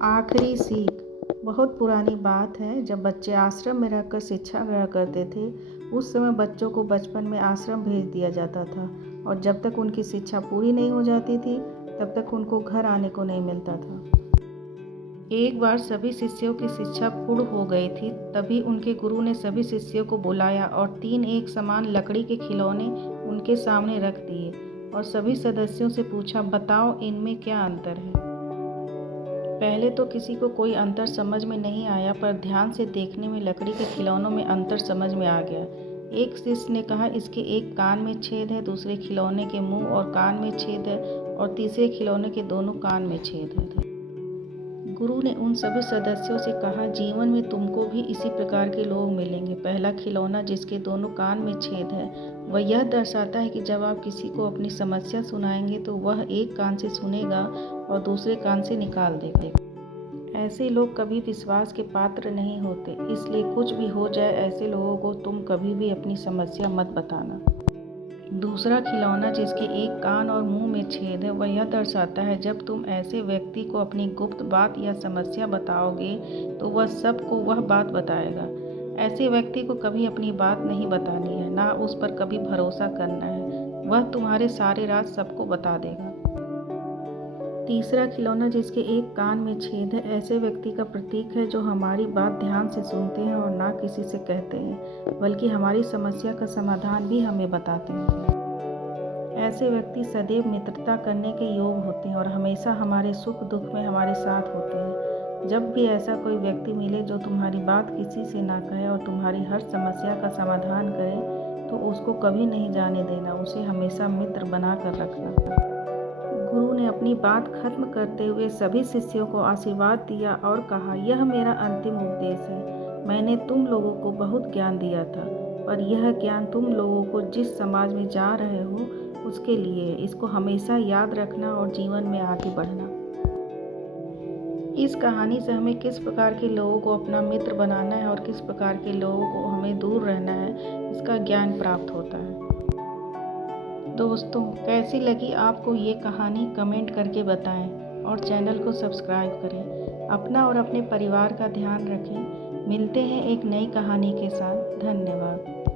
आखिरी सीख। बहुत पुरानी बात है, जब बच्चे आश्रम में रहकर शिक्षा ग्रहण करते थे। उस समय बच्चों को बचपन में आश्रम भेज दिया जाता था और जब तक उनकी शिक्षा पूरी नहीं हो जाती थी तब तक उनको घर आने को नहीं मिलता था। एक बार सभी शिष्यों की शिक्षा पूर्ण हो गई थी, तभी उनके गुरु ने सभी शिष्यों को बुलाया और 3 एक समान लकड़ी के खिलौने उनके सामने रख दिए और सभी सदस्यों से पूछा, बताओ इनमें क्या अंतर है। पहले तो किसी को कोई अंतर समझ में नहीं आया, पर ध्यान से देखने में लकड़ी के खिलौनों में अंतर समझ में आ गया। एक शिष्य ने कहा, इसके एक कान में छेद है, दूसरे खिलौने के मुंह और कान में छेद है और तीसरे खिलौने के दोनों कान में छेद है। गुरु ने उन सभी सदस्यों से कहा, जीवन में तुमको भी इसी प्रकार के लोग मिलेंगे। पहला खिलौना जिसके दोनों कान में छेद है, वह यह दर्शाता है कि जब आप किसी को अपनी समस्या सुनाएंगे तो वह एक कान से सुनेगा और दूसरे कान से निकाल देगा। ऐसे लोग कभी विश्वास के पात्र नहीं होते, इसलिए कुछ भी हो जाए ऐसे लोगों को तुम कभी भी अपनी समस्या मत बताना। दूसरा खिलौना जिसके एक कान और मुंह में छेद है, वह यह दर्शाता है जब तुम ऐसे व्यक्ति को अपनी गुप्त बात या समस्या बताओगे तो वह सबको वह बात बताएगा। ऐसे व्यक्ति को कभी अपनी बात नहीं बतानी है, ना उस पर कभी भरोसा करना है, वह तुम्हारे सारे राज सबको बता देगा। तीसरा खिलौना जिसके एक कान में छेद है, ऐसे व्यक्ति का प्रतीक है जो हमारी बात ध्यान से सुनते हैं और ना किसी से कहते हैं, बल्कि हमारी समस्या का समाधान भी हमें बताते हैं। ऐसे व्यक्ति सदैव मित्रता करने के योग होते हैं और हमेशा हमारे सुख दुख में हमारे साथ होते हैं। जब भी ऐसा कोई व्यक्ति मिले जो तुम्हारी बात किसी से ना कहे और तुम्हारी हर समस्या का समाधान करे, तो उसको कभी नहीं जाने देना, उसे हमेशा मित्र बना कर रखना। गुरु ने अपनी बात खत्म करते हुए सभी शिष्यों को आशीर्वाद दिया और कहा, यह मेरा अंतिम उपदेश है। मैंने तुम लोगों को बहुत ज्ञान दिया था, पर यह ज्ञान तुम लोगों को जिस समाज में जा रहे हो उसके लिए है। इसको हमेशा याद रखना और जीवन में आगे बढ़ना। इस कहानी से हमें किस प्रकार के लोगों को अपना मित्र बनाना है और किस प्रकार के लोगों को हमें दूर रहना है, इसका ज्ञान प्राप्त होता है। दोस्तों, कैसी लगी आपको ये कहानी, कमेंट करके बताएं और चैनल को सब्सक्राइब करें। अपना और अपने परिवार का ध्यान रखें। मिलते हैं एक नई कहानी के साथ। धन्यवाद।